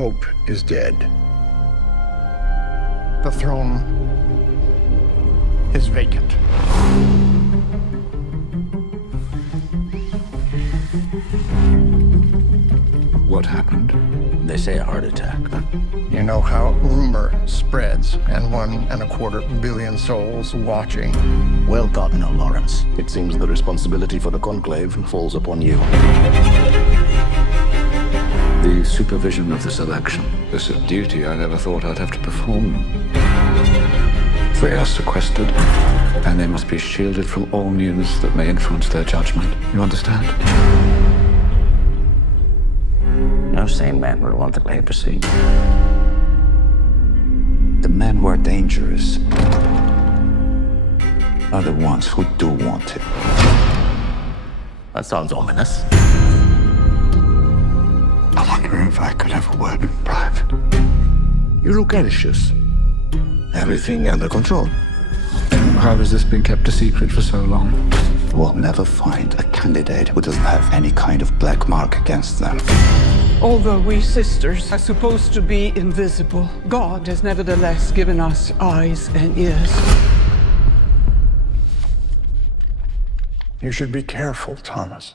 Hope is dead. The throne is vacant. What happened? They say a heart attack. You know how rumor spreads, and 1.25 billion souls watching. Well gotten, Lawrence. It seems the responsibility for the conclave falls upon you. The supervision of this election is a duty I never thought I'd have to perform. They are sequestered, and they must be shielded from all news that may influence their judgment. You understand? No sane man would want the papacy. The men who are dangerous are the ones who do want it. That sounds ominous. I wonder if I could have a word in private. You look anxious. Everything under control. How has this been kept a secret for so long? We'll never find a candidate who doesn't have any kind of black mark against them. Although we sisters are supposed to be invisible, God has nevertheless given us eyes and ears. You should be careful, Thomas.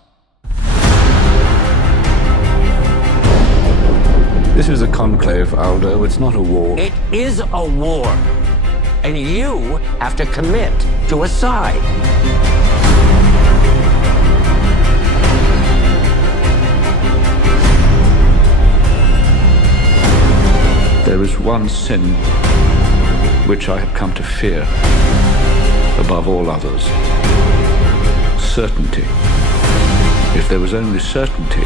This is a conclave, Aldo. It's not a war. It is a war. And you have to commit to a side. There is one sin which I have come to fear above all others. Certainty. If there was only certainty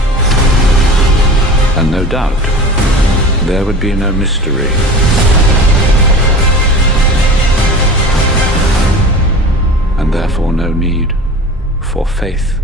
and no doubt, there would be no mystery. And therefore no need for faith.